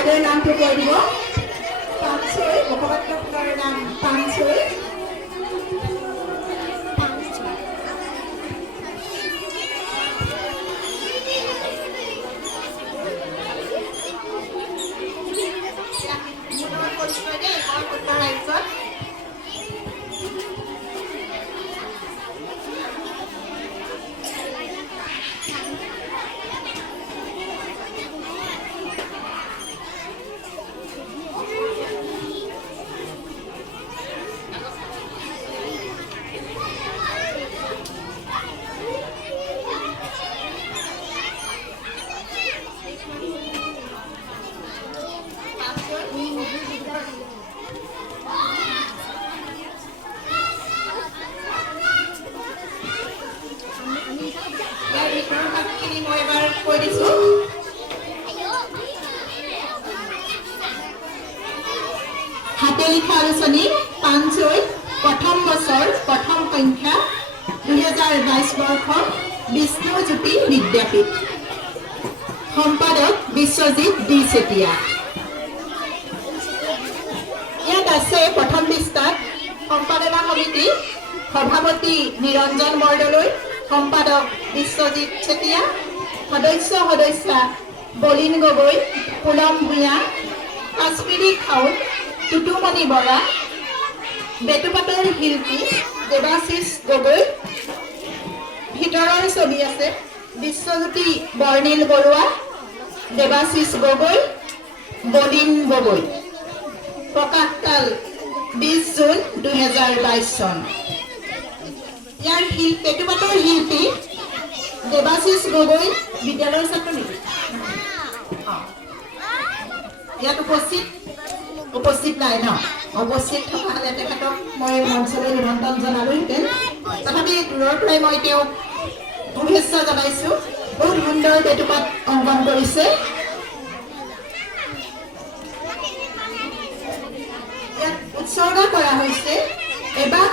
বাইদেউৰ নামটো কৈ দিব পাঞ্চৈ মুখপাত্ৰ ফুলৰ নাম পাঞ্চৈ হাতে লিখা আলোচনী পাঞ্চৈ প্ৰথম বছৰ প্ৰথম সংখ্যা 2022 বৰ্ষ বিষ্ণুজ্যোতি বিদ্যাপীঠ সম্পাদক বিশ্বজিৎ ডি চেতিয়া ইয়াত আছে প্ৰথম পৃষ্ঠাত সম্পাদনা সমিতি সভাপতি নিৰঞ্জন বৰদলৈ সম্পাদক বিশ্বজিৎ চেতিয়া সদস্যা বলিন গগৈ পুলম ভূঞা কাশ্মীৰী খাউট টুটুমণি বৰা বেটুপাতৰ শিল্পী দেৱাশিষ গগৈ ভিতৰৰ ছবি আছে বিশ্বজ্যোতি বৰ্ণিল বৰুৱা দেৱাশিষ গগৈ বলিন গগৈ প্ৰকাশকাল 20 জুন 2022 চন ইয়াৰ বেটুপাতৰ শিল্পী দেৱাশিষ গগৈ বিদ্যালয়ৰ ছাত্ৰ নেকি ইয়াত উপস্থিত নাই ন উপস্থিত থকা হ'লে তেখেতক মই মঞ্চলৈ নিমন্ত্ৰণ জনালোহেঁতেন তথাপি দূৰৰ পৰাই মই তেওঁক শুভেচ্ছা জনাইছোঁ বহুত সুন্দৰ বেটুপাত অংকন কৰিছে ইয়াত উৎসৰ্গা কৰা হৈছে এবাৰ